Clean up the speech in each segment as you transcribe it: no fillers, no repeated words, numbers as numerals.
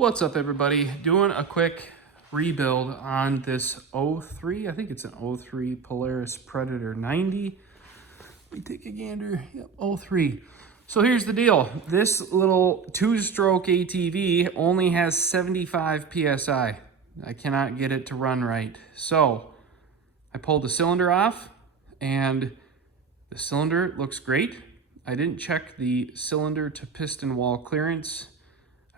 What's up, everybody? Doing a quick rebuild on this 03, I think it's an 03 Polaris Predator 90. Let me take a gander. Yep, 03. So here's the deal. This little two-stroke ATV only has 75 PSI. I cannot get it to run right. So I pulled the cylinder off and the cylinder looks great. I didn't check the cylinder to piston wall clearance.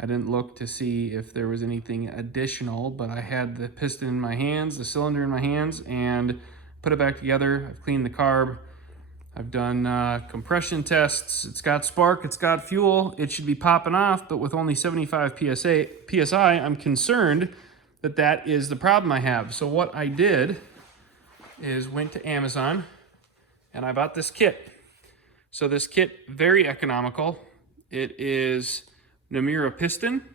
I didn't look to see if there was anything additional, but I had the piston in my hands, the cylinder in my hands, and put it back together. I've cleaned the carb. I've done compression tests. It's got spark, it's got fuel. It should be popping off, but with only 75 PSI, I'm concerned that that is the problem I have. So what I did is went to Amazon and I bought this kit. So this kit, very economical. It is Namura piston,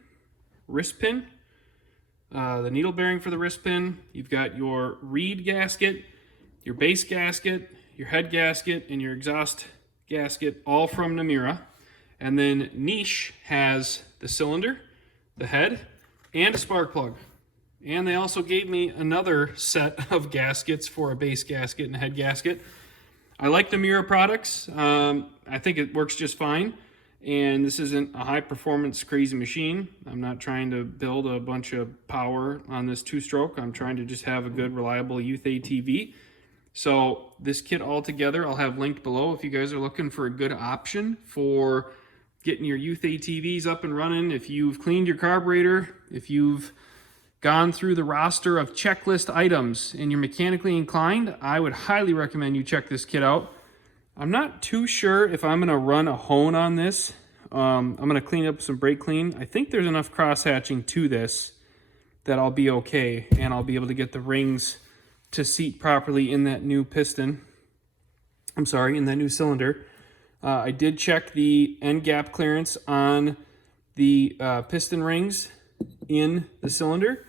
wrist pin, the needle bearing for the wrist pin. You've got your reed gasket, your base gasket, your head gasket, and your exhaust gasket, all from Namura. And then Niche has the cylinder, the head, and a spark plug. And they also gave me another set of gaskets for a base gasket and a head gasket. I like Namura products. I think it works just fine. And this isn't a high performance crazy machine. I'm not trying to build a bunch of power on this two-stroke. I'm trying to just have a good, reliable youth ATV. So this kit altogether, I'll have linked below if you guys are looking for a good option for getting your youth ATVs up and running. If you've cleaned your carburetor, if you've gone through the roster of checklist items and you're mechanically inclined, I would highly recommend you check this kit out. I'm not too sure if I'm gonna run a hone on this. I'm gonna clean up some brake clean. I think there's enough cross hatching to this that I'll be okay, and I'll be able to get the rings to seat properly in that new piston. I'm sorry, in that new cylinder. I did check the end gap clearance on the piston rings in the cylinder,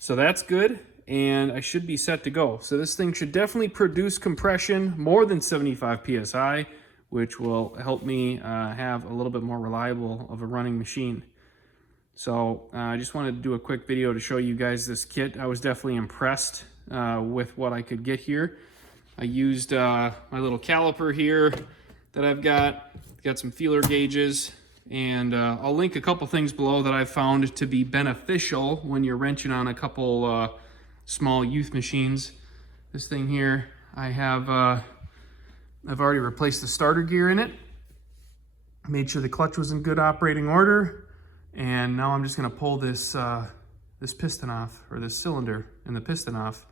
so that's good. And I should be set to go. So this thing should definitely produce compression more than 75 PSI, which will help me have a little bit more reliable of a running machine. So I just wanted to do a quick video to show you guys this kit. I was definitely impressed with what I could get here. I used my little caliper here that I've got some feeler gauges, and I'll link a couple things below that I've found to be beneficial when you're wrenching on a couple small youth machines. This thing here, I've already replaced the starter gear in it, made sure the clutch was in good operating order, and now I'm just going to pull this this piston off, or this cylinder and the piston off,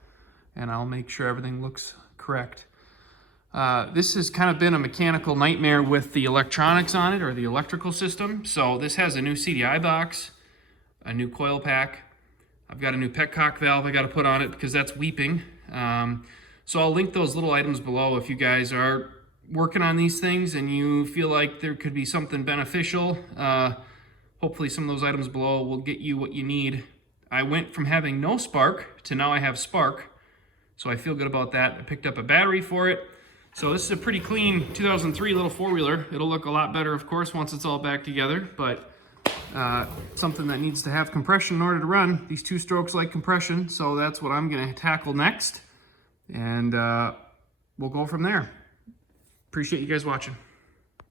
and I'll make sure everything looks correct. This has kind of been a mechanical nightmare with the electronics on it, or the electrical system. So this has a new CDI box, a new coil pack. I've got a new petcock valve I got to put on it because that's weeping. So I'll link those little items below if you guys are working on these things and you feel like there could be something beneficial. Hopefully some of those items below will get you what you need. I went from having no spark to now I have spark, so I feel good about that. I picked up a battery for it. So this is a pretty clean 2003 little four-wheeler. It'll look a lot better, of course, once it's all back together, but something that needs to have compression in order to run. These two strokes like compression, so that's what I'm going to tackle next, and we'll go from there. Appreciate you guys watching.